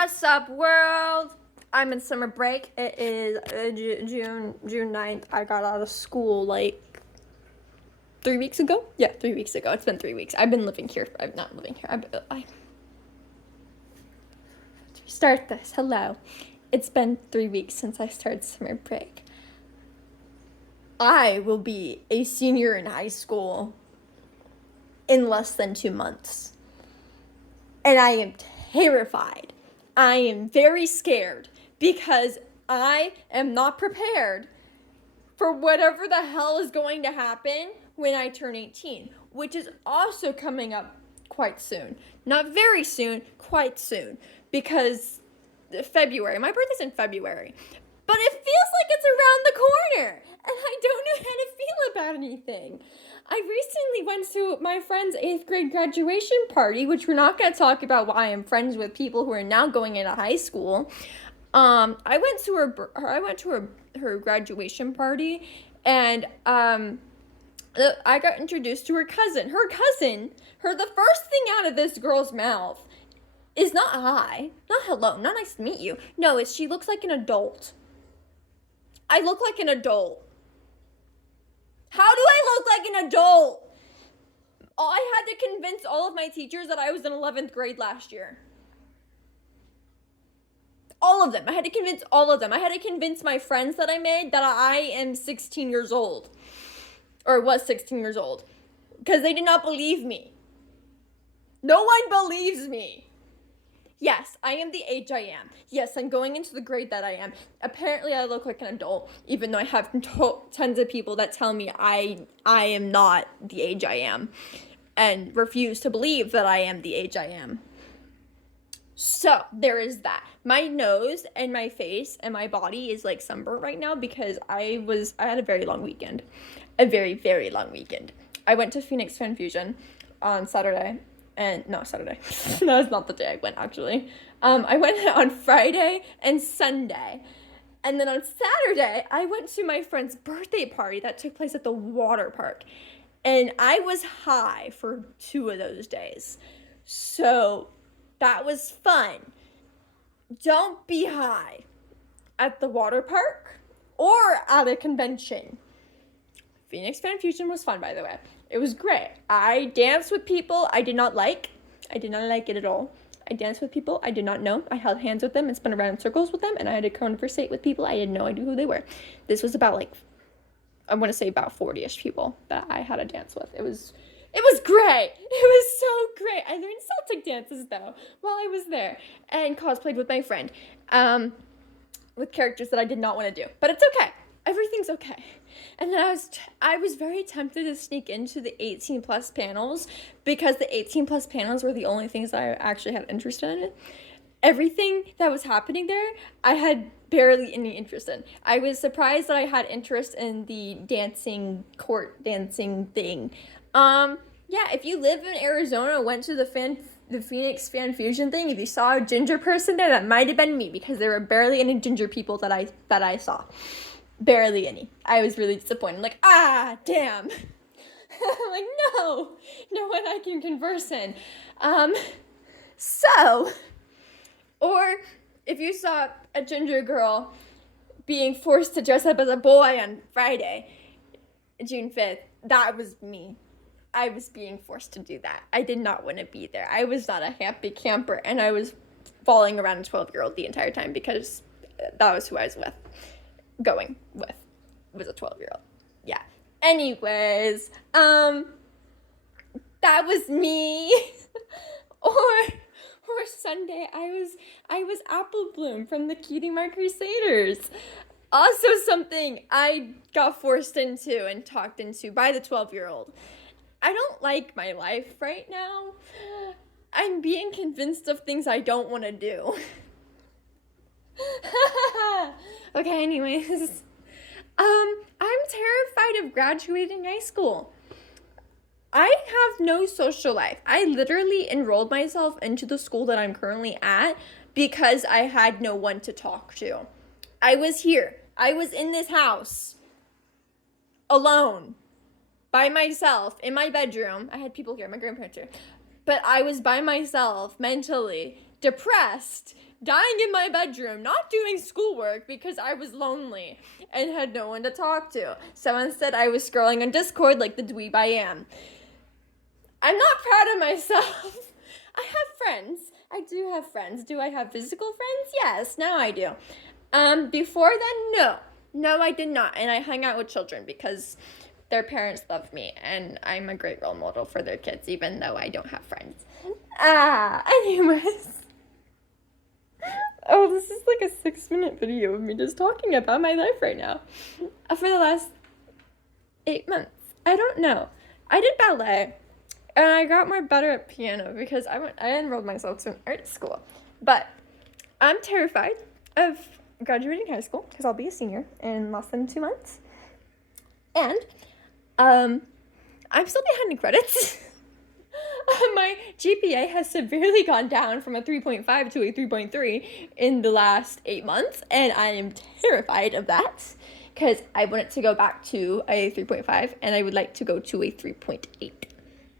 What's up, world? I'm in summer break. It is June 9th. I got out of school like 3 weeks ago. Yeah, 3 weeks ago. It's been 3 weeks. I've been living here. I'm not living here. I start this. Hello. It's been 3 weeks since I started summer break. I will be a senior in high school in less than 2 months. And I am terrified. I am very scared because I am not prepared for whatever the hell is going to happen when I turn 18, which is also coming up quite soon. Not very soon, quite soon, because February. My birthday's in February. But it feels like it's around the corner, and I don't know how to feel about anything. I recently went to my friend's 8th grade graduation party, which we're not going to talk about why I'm friends with people who are now going into high school. I went to her graduation party, and I got introduced to her cousin. The first thing out of this girl's mouth is not hi, not hello, not nice to meet you. No, she looks like an adult. I look like an adult. How do I look like an adult? I had to convince all of my teachers that I was in 11th grade last year. All of them. I had to convince all of them. I had to convince my friends that I made that I am 16 years old. Or was 16 years old. Because they did not believe me. No one believes me. Yes, I am the age I am. Yes, I'm going into the grade that I am. Apparently, I look like an adult, even though I have tons of people that tell me I am not the age I am, and refuse to believe that I am the age I am. So, there is that. My nose and my face and my body is like sunburnt right now because I had a very long weekend. A very, very long weekend. I went to Phoenix Fan Fusion on Saturday. And no, Saturday. That was not the day I went, actually. I went on Friday and Sunday. And then on Saturday, I went to my friend's birthday party that took place at the water park. And I was high for 2 of those days. So that was fun. Don't be high at the water park or at a convention. Phoenix Fan Fusion was fun, by the way. It was great. I danced with people I did not like. I did not like it at all. I danced with people I did not know. I held hands with them and spun around in circles with them, and I had to conversate with people I had no idea who they were. This was about about 40-ish people that I had a dance with. It was great. It was so great. I learned Celtic dances, though, while I was there, and cosplayed with my friend, with characters that I did not want to do. But it's okay. Everything's okay. And then I was very tempted to sneak into the 18 plus panels because the 18 plus panels were the only things that I actually had interest in. Everything that was happening there, I had barely any interest in. I was surprised that I had interest in the court dancing thing. Yeah, if you live in Arizona, went to the Phoenix Fan Fusion thing, if you saw a ginger person there, that might have been me because there were barely any ginger people that I saw. Barely any. I was really disappointed. Damn. No one I can converse in. Or if you saw a ginger girl being forced to dress up as a boy on Friday, June 5th, that was me. I was being forced to do that. I did not want to be there. I was not a happy camper, and I was following around a 12-year-old the entire time because that was who I was going with was a 12-year-old. Yeah. Anyways, that was me. or Sunday, I was Apple Bloom from the Cutie Mark Crusaders. Also something I got forced into and talked into by the 12-year-old. I don't like my life right now. I'm being convinced of things I don't want to do. Okay, anyways. I'm terrified of graduating high school. I have no social life. I literally enrolled myself into the school that I'm currently at because I had no one to talk to. I was here. I was in this house. Alone. By myself. In my bedroom. I had people here. My grandparents here. But I was by myself, mentally, depressed, dying in my bedroom, not doing schoolwork because I was lonely and had no one to talk to. So instead, I was scrolling on Discord like the dweeb I am. I'm not proud of myself. I have friends. I do have friends. Do I have physical friends? Yes, now I do. Before then, no. No, I did not. And I hung out with children because their parents loved me, and I'm a great role model for their kids, even though I don't have friends. Anyways. Oh, this is like a 6-minute video of me just talking about my life right now. For the last 8 months. I don't know. I did ballet, and I got more better at piano because I enrolled myself to an art school. But I'm terrified of graduating high school because I'll be a senior in less than 2 months. And I'm still behind in credits. My GPA has severely gone down from a 3.5 to a 3.3 in the last 8 months, and I am terrified of that because I want it to go back to a 3.5, and I would like to go to a 3.8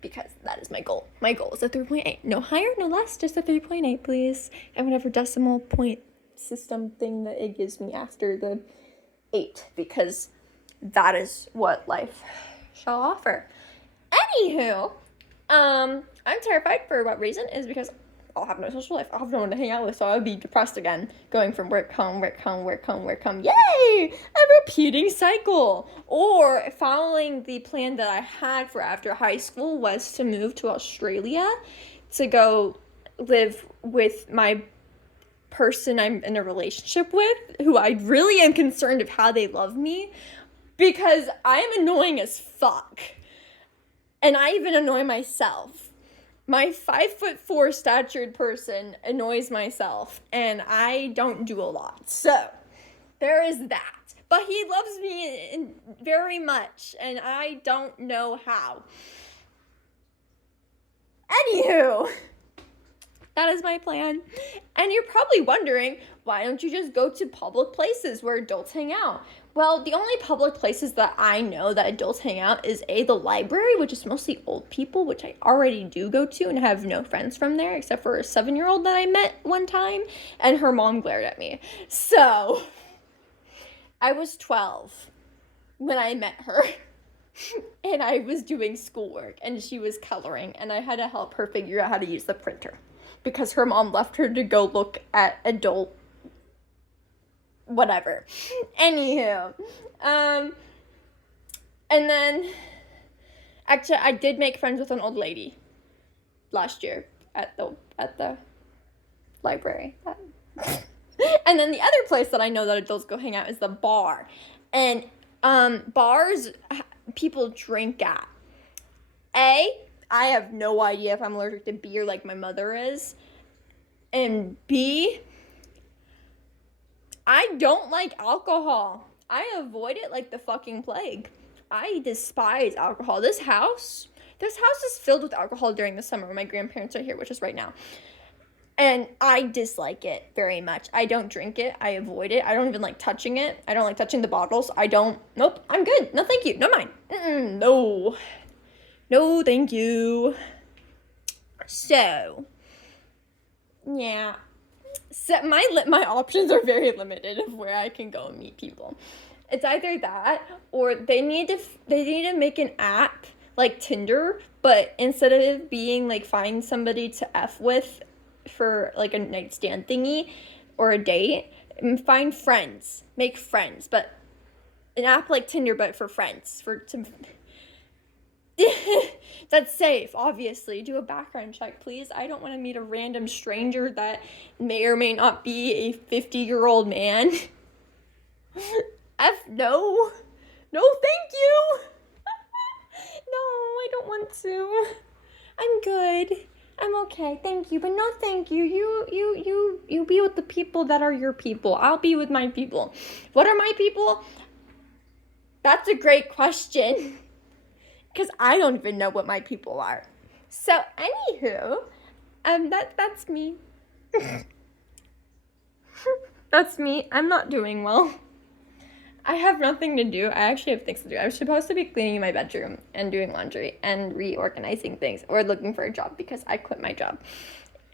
because that is my goal. My goal is a 3.8. No higher, no less, just a 3.8, please. And whatever decimal point system thing that it gives me after the 8, because that is what life shall offer. Anywho, I'm terrified. For what reason? Is because I'll have no social life. I'll have no one to hang out with, so I'll be depressed again. Going from work, home, work, home, work, home, work, home. Yay! A repeating cycle. Or following the plan that I had for after high school was to move to Australia to go live with my person I'm in a relationship with, who I really am concerned of how they love me, because I am annoying as fuck. And I even annoy myself. My 5'4" statured person annoys myself, and I don't do a lot. So, there is that. But he loves me very much, and I don't know how. Anywho, that is my plan. And you're probably wondering, why don't you just go to public places where adults hang out? Well, the only public places that I know that adults hang out is the library, which is mostly old people, which I already do go to and have no friends from there, except for a 7-year-old that I met one time, and her mom glared at me. So, I was 12 when I met her, and I was doing schoolwork, and she was coloring, and I had to help her figure out how to use the printer, because her mom left her to go look at adult whatever. Anywho, and then actually I did make friends with an old lady last year at the library. And then the other place that I know that adults go hang out is the bar. And bars people drink at. I have no idea if I'm allergic to beer like my mother is. And B, I don't like alcohol. I avoid it like the fucking plague. I despise alcohol. This house is filled with alcohol during the summer when my grandparents are here, which is right now. And I dislike it very much. I don't drink it. I avoid it. I don't even like touching it. I don't like touching the bottles. Nope, I'm good. No, thank you. No, mine. No. No, thank you. So, yeah. So my options are very limited of where I can go and meet people. It's either that, or they need to make an app like Tinder, but instead of it being like find somebody to F with for like a nightstand thingy or a date, find friends, make friends, but an app like Tinder but for friends, that's safe, obviously. Do a background check, please. I don't want to meet a random stranger that may or may not be a 50-year-old man. No. No, thank you. No, I don't want to. I'm good. I'm okay, thank you, but no thank you. You be with the people that are your people. I'll be with my people. What are my people? That's a great question. Because I don't even know what my people are. So, anywho, that's me. That's me. I'm not doing well. I have nothing to do. I actually have things to do. I was supposed to be cleaning my bedroom and doing laundry and reorganizing things or looking for a job because I quit my job.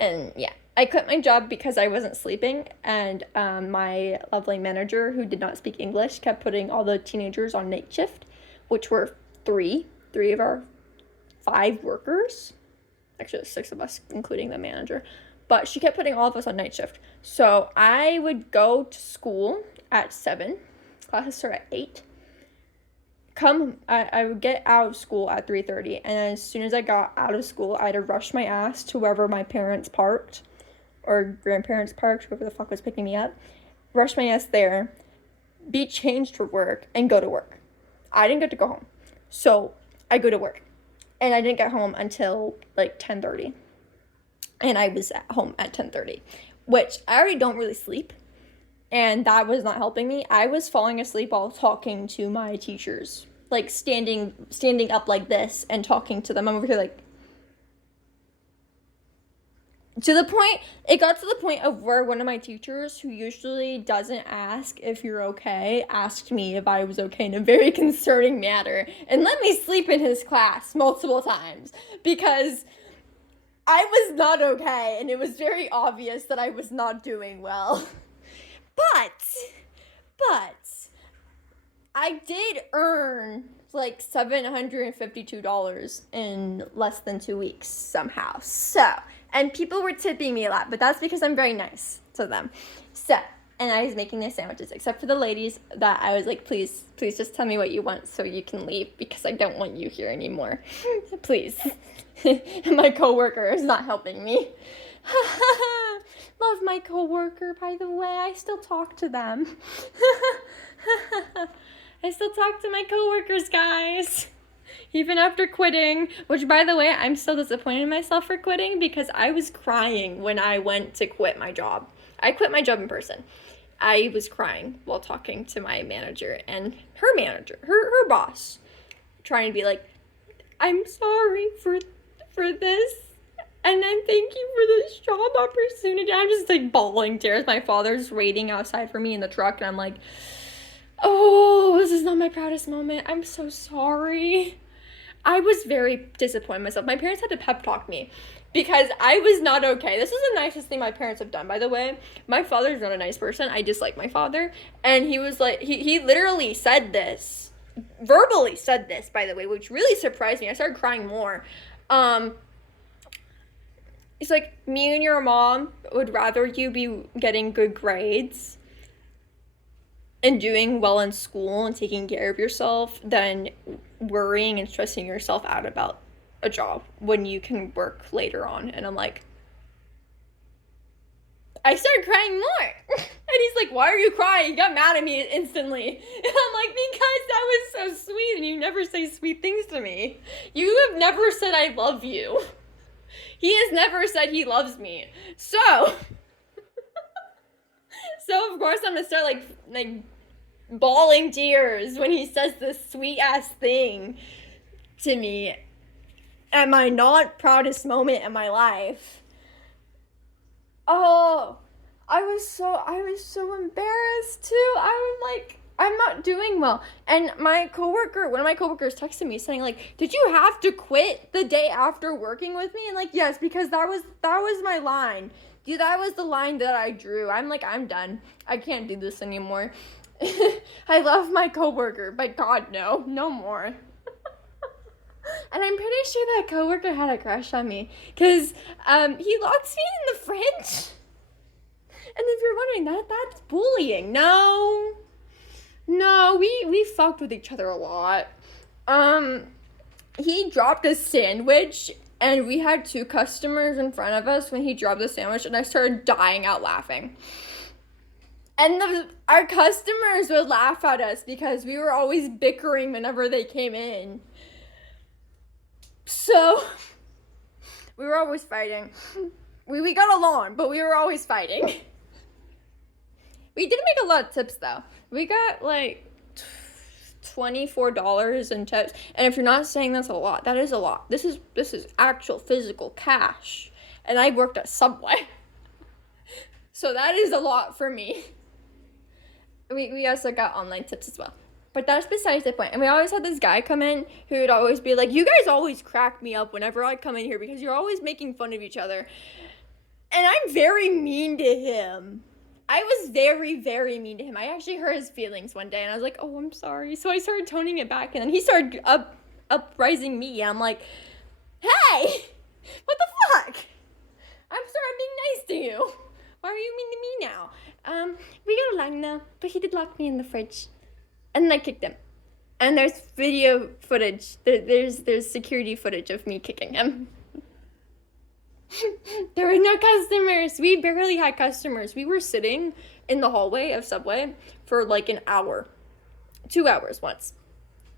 And yeah, I quit my job because I wasn't sleeping, and my lovely manager, who did not speak English, kept putting all the teenagers on night shift, which were three of our 5 workers. Actually, 6 of us, including the manager. But she kept putting all of us on night shift. So I would go to school at 7. Classes start at 8. I would get out of school at 3:30, and as soon as I got out of school, I had to rush my ass to wherever my parents parked, or grandparents parked, whoever the fuck was picking me up, rush my ass there, be changed for work, and go to work. I didn't get to go home, so I go to work, and I didn't get home until like 10:30, and I was at home at 10:30, which I already don't really sleep, and that was not helping me. I was falling asleep while talking to my teachers, like standing up like this and talking to them. I'm over here like, it got to the point of where one of my teachers, who usually doesn't ask if you're okay, asked me if I was okay in a very concerning manner and let me sleep in his class multiple times because I was not okay, and it was very obvious that I was not doing well. But I did earn like $752 in less than 2 weeks somehow. So, and people were tipping me a lot, but that's because I'm very nice to them. So, and I was making their sandwiches, except for the ladies that I was like, please just tell me what you want so you can leave because I don't want you here anymore. Please. My coworker is not helping me. Love my coworker, by the way. I still talk to them. I still talk to my coworkers, guys. Even after quitting, which, by the way, I'm still disappointed in myself for quitting because I was crying when I went to quit my job. I quit my job in person. I was crying while talking to my manager and her manager, her boss, trying to be like, I'm sorry for this, and I thank you for this job opportunity. I'm just like bawling tears. My father's waiting outside for me in the truck, and I'm like, oh, this is not my proudest moment. I'm so sorry. I was very disappointed in myself. My parents had to pep talk me because I was not okay. This is the nicest thing my parents have done, by the way. My father's not a nice person. I dislike my father. And he was like, he literally said this, verbally said this, by the way, which really surprised me. I started crying more. He's like, me and your mom would rather you be getting good grades and doing well in school and taking care of yourself than worrying and stressing yourself out about a job when you can work later on. And I'm like, I started crying more. And he's like, why are you crying? He got mad at me instantly. And I'm like, because that was so sweet, and you never say sweet things to me. You have never said I love you. He has never said he loves me. So of course I'm gonna start like bawling tears when he says this sweet ass thing to me at my not proudest moment in my life. Oh, I was so embarrassed too. I'm like, I'm not doing well. And one of my coworkers texted me saying like, did you have to quit the day after working with me? And like, yes, because that was my line. Dude, that was the line that I drew. I'm like, I'm done. I can't do this anymore. I love my coworker, but God, no more. And I'm pretty sure that coworker had a crush on me, because he locks me in the fridge. And if you're wondering, that's bullying. No, we fucked with each other a lot. He dropped a sandwich, and we had 2 customers in front of us when he dropped the sandwich, and I started dying out laughing. And our customers would laugh at us because we were always bickering whenever they came in. So, we were always fighting. We got along, but we were always fighting. We did make a lot of tips, though. We got, like, $24 in tips. And if you're not saying that's a lot, that is a lot. This is actual physical cash. And I worked at Subway. So that is a lot for me. We also got online tips as well. But that's besides the point. And we always had this guy come in who would always be like, you guys always crack me up whenever I come in here because you're always making fun of each other. And I'm very mean to him. I was very, very mean to him. I actually hurt his feelings one day, and I was like, oh, I'm sorry. So I started toning it back, and then he started uprising me. I'm like, hey, what the fuck? I'm sorry, I'm being nice to you. Why are you mean to me now? We got along now, but he did lock me in the fridge. And then I kicked him. And there's video footage. There's security footage of me kicking him. There were no customers. We barely had customers. We were sitting in the hallway of Subway for like an hour. 2 hours once.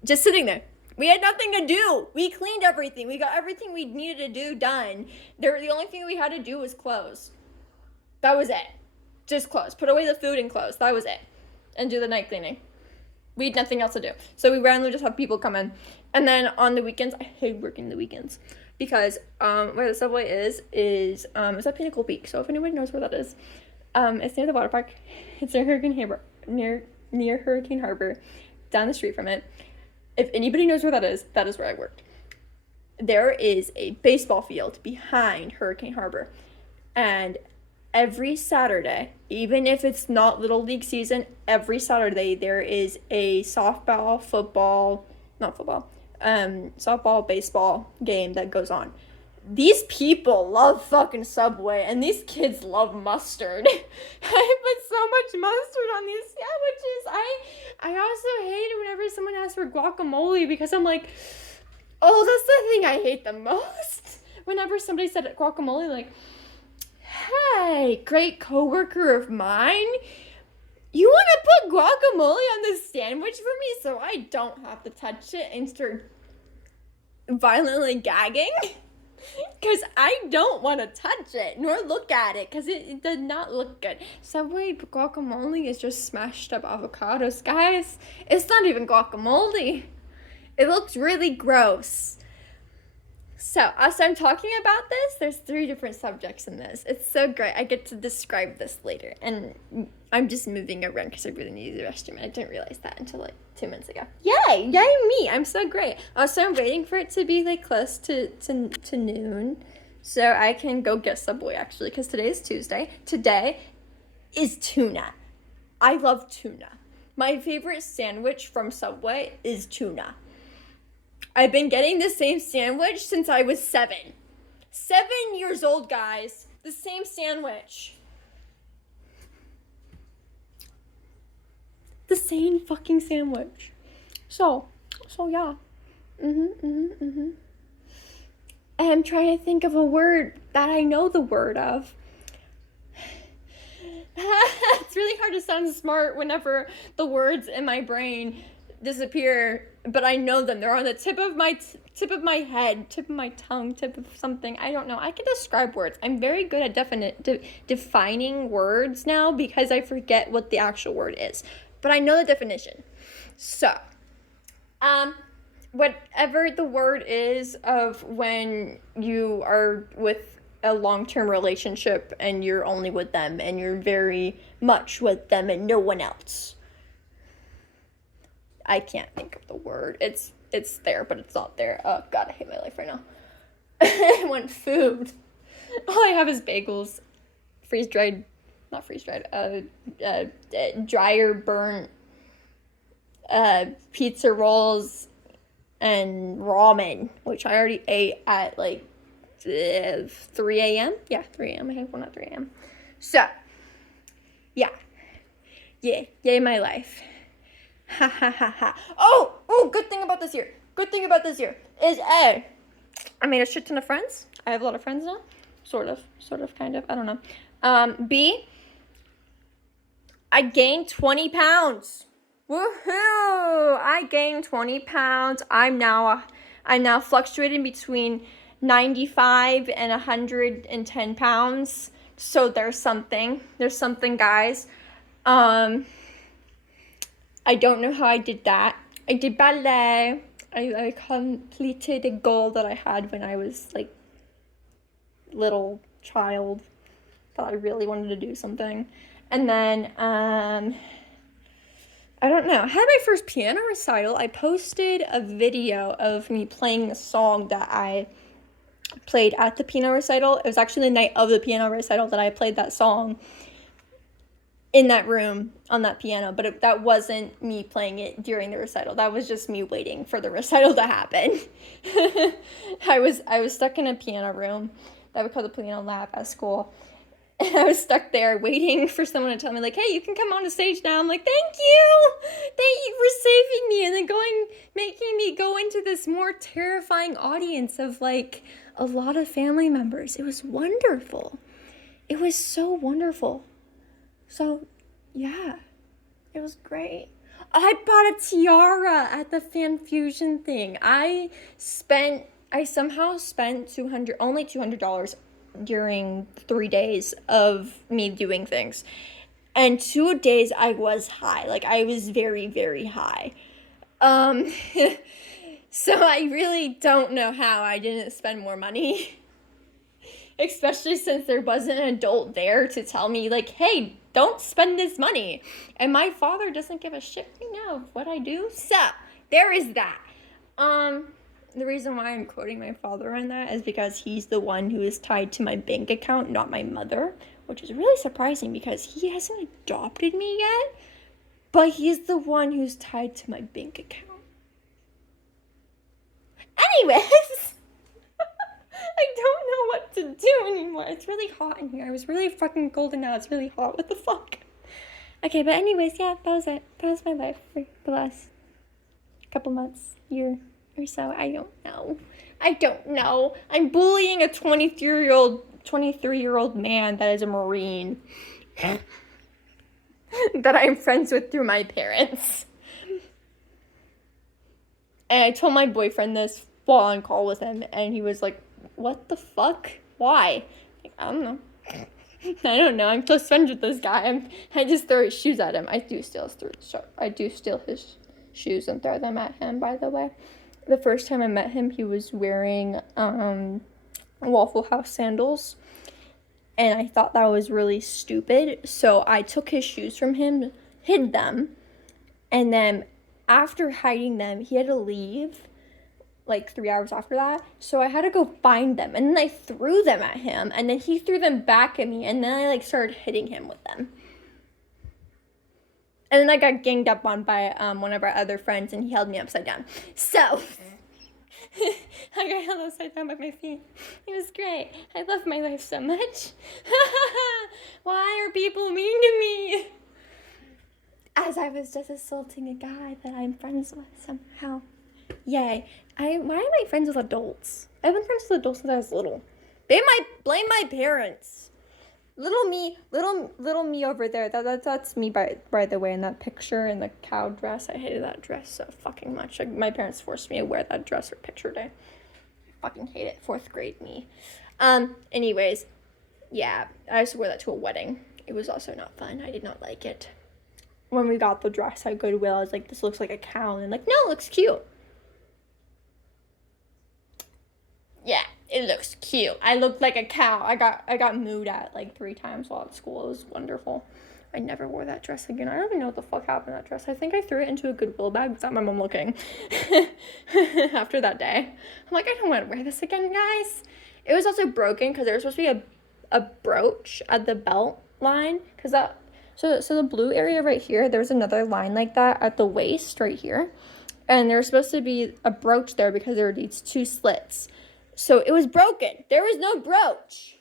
Just sitting there. We had nothing to do. We cleaned everything. We got everything we needed to do done. The only thing we had to do was close. That was it. Just close. Put away the food and close. That was it. And do the night cleaning. We had nothing else to do. So we randomly just have people come in. And then on the weekends, I hate working the weekends. Because where the Subway is it's at Pinnacle Peak. So if anybody knows where that is, it's near the water park. It's near Hurricane Harbor, near Hurricane Harbor, down the street from it. If anybody knows where that is where I worked. There is a baseball field behind Hurricane Harbor. And every Saturday, even if it's not Little League season, every Saturday there is a softball, softball, baseball game that goes on. These people love fucking Subway, and these kids love mustard. I put so much mustard on these sandwiches. I also hate it whenever someone asks for guacamole, because I'm like, oh, that's the thing I hate the most. Whenever somebody said guacamole, like, hey, great coworker of mine, you want to put guacamole on this sandwich for me so I don't have to touch it and start violently gagging? Because I don't want to touch it nor look at it, because it does not look good. Subway guacamole is just smashed up avocados, guys. It's not even guacamole. It looks really gross. So, as I'm talking about this, there's 3 different subjects in this. It's so great. I get to describe this later. And I'm just moving around because I really need the restroom. I didn't realize that until like 2 minutes ago. Yay me. I'm so great. Also, I'm waiting for it to be like close to noon so I can go get Subway, actually, because today is Tuesday. Today is tuna. I love tuna. My favorite sandwich from Subway is tuna. I've been getting the same sandwich since I was 7. 7 years old, guys. The same sandwich. The same fucking sandwich. So yeah. I'm trying to think of a word that I know the word of. It's really hard to sound smart whenever the words in my brain disappear, but I know them. They're on the tip of my head, tip of my tongue, tip of something. I don't know. I can describe words. I'm very good at defining words now because I forget what the actual word is, but I know the definition. So, whatever the word is of when you are with a long-term relationship and you're only with them and you're very much with them and no one else. I can't think of the word. It's there, but it's not there. Oh, God, I hate my life right now. I want food. All I have is bagels. Dryer burnt pizza rolls and ramen, which I already ate at like 3 a.m. Yeah, 3 a.m. I had one at 3 a.m. So, yeah. Yay my life. Ha ha ha ha. Oh, good thing about this year is A, I made a shit ton of friends. I have a lot of friends now. Sort of, kind of. I don't know. B, I gained 20 pounds. Woohoo! I gained 20 pounds. I'm now fluctuating between 95 and 110 pounds. So there's something, guys. I don't know how I did that. I did ballet. I completed a goal that I had when I was like little child. Thought I really wanted to do something. And then I don't know. I had my first piano recital. I posted a video of me playing the song that I played at the piano recital. It was actually the night of the piano recital that I played that song in that room on that piano, but that wasn't me playing it during the recital. That was just me waiting for the recital to happen. I was stuck in a piano room that we call the piano lab at school. And I was stuck there waiting for someone to tell me, like, hey, you can come on the stage now. I'm like, thank you for saving me. And then making me go into this more terrifying audience of, like, a lot of family members. It was wonderful. It was so wonderful. So, yeah, it was great. I bought a tiara at the Fan Fusion thing. I somehow spent only $200 during 3 days of me doing things. And 2 days I was high. Like, I was very, very high. So I really don't know how I didn't spend more money. Especially since there wasn't an adult there to tell me, like, hey, don't spend this money. And my father doesn't give a shit right now of what I do. So, there is that. The reason why I'm quoting my father on that is because he's the one who is tied to my bank account, not my mother, which is really surprising because he hasn't adopted me yet, but he's the one who's tied to my bank account. Anyways, I don't know what to do anymore. It's really hot in here. I was really fucking cold and now it's really hot. What the fuck? Okay, but anyways, yeah, that was it. That was my life for the last couple months, year or so. I don't know. I'm bullying a 23-year-old man that is a Marine that I'm friends with through my parents. And I told my boyfriend this while on call with him, and he was like, what the fuck? Why? Like, I don't know. I'm close friends with this guy. I just throw his shoes at him. I do steal his shoes and throw them at him, by the way. The first time I met him, he was wearing Waffle House sandals, and I thought that was really stupid, so I took his shoes from him, hid them, and then after hiding them, he had to leave, like 3 hours after that, so I had to go find them, and then I threw them at him, and then he threw them back at me, and then I, like, started hitting him with them. And then I got ganged up on by one of our other friends, and he held me upside down. So, I got held upside down by my feet. It was great. I love my life so much. Why are people mean to me? As I was just assaulting a guy that I'm friends with somehow. Yay. Why am I friends with adults? I've been friends with adults since I was little. Blame my parents. Little me over there. That's me by the way in that picture in the cow dress. I hated that dress so fucking much. My parents forced me to wear that dress for picture day. I fucking hate it. 4th grade me. Anyways, yeah, I used to wear that to a wedding. It was also not fun. I did not like it. When we got the dress at Goodwill, I was like, this looks like a cow, and they're like, no, it looks cute. Yeah, it looks cute. I looked like a cow. I got mooed at like 3 times while at school. It was wonderful. I never wore that dress again. I don't even know what the fuck happened to that dress. I think I threw it into a Goodwill bag without my mom looking. After that day. I'm like, I don't want to wear this again, guys. It was also broken because there was supposed to be a brooch at the belt line. So the blue area right here, there's another line like that at the waist right here. And there was supposed to be a brooch there because there were these 2 slits. So it was broken. There was no brooch.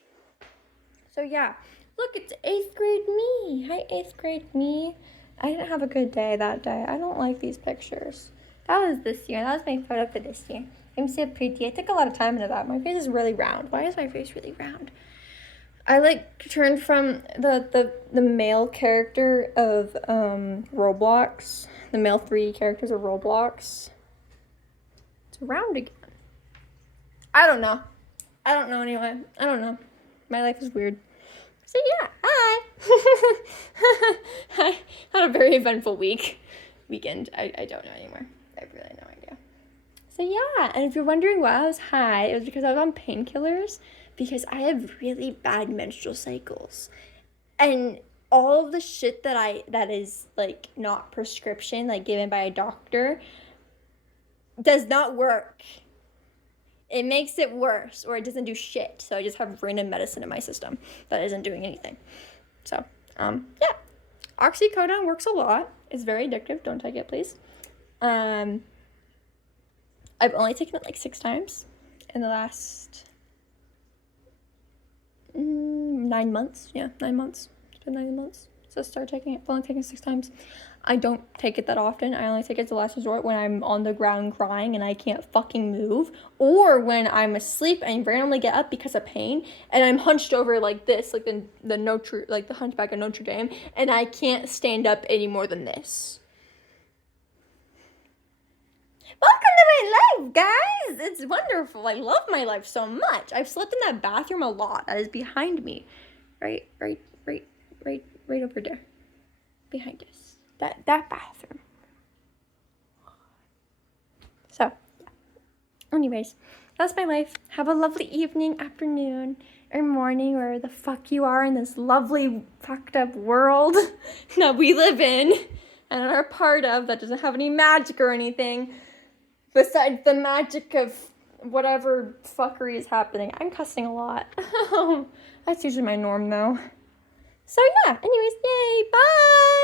So yeah. Look, it's 8th grade me. Hi, 8th grade me. I didn't have a good day that day. I don't like these pictures. That was this year. That was my photo for this year. I'm so pretty. I took a lot of time into that. My face is really round. Why is my face really round? I turned from the male character of Roblox. The male 3 characters of Roblox. It's round again. I don't know anyway. I don't know. My life is weird. So yeah, hi. I had a very eventful weekend. I don't know anymore. I have really no idea. So yeah, and if you're wondering why I was high, it was because I was on painkillers because I have really bad menstrual cycles. And all of the shit that is like not prescription, like given by a doctor, does not work. it makes it worse, or it doesn't do shit. So I just have random medicine in my system that isn't doing anything. So, yeah. Oxycodone works a lot. It's very addictive. Don't take it, please. I've only taken it like 6 times in the last 9 months. Yeah, 9 months. It's been 9 months. So I started taking it. I've only taken it 6 times. I don't take it that often. I only take it as a last resort when I'm on the ground crying and I can't fucking move, or when I'm asleep and randomly get up because of pain and I'm hunched over like this, like the Hunchback of Notre Dame, and I can't stand up any more than this. Welcome to my life, guys. It's wonderful. I love my life so much. I've slept in that bathroom a lot. That is behind me, right over there, behind us. That bathroom. So, anyways, that's my life. Have a lovely evening, afternoon, or morning, wherever the fuck you are in this lovely fucked up world that we live in and are part of, that doesn't have any magic or anything besides the magic of whatever fuckery is happening. I'm cussing a lot. That's usually my norm, though. So yeah, anyways, yay, bye!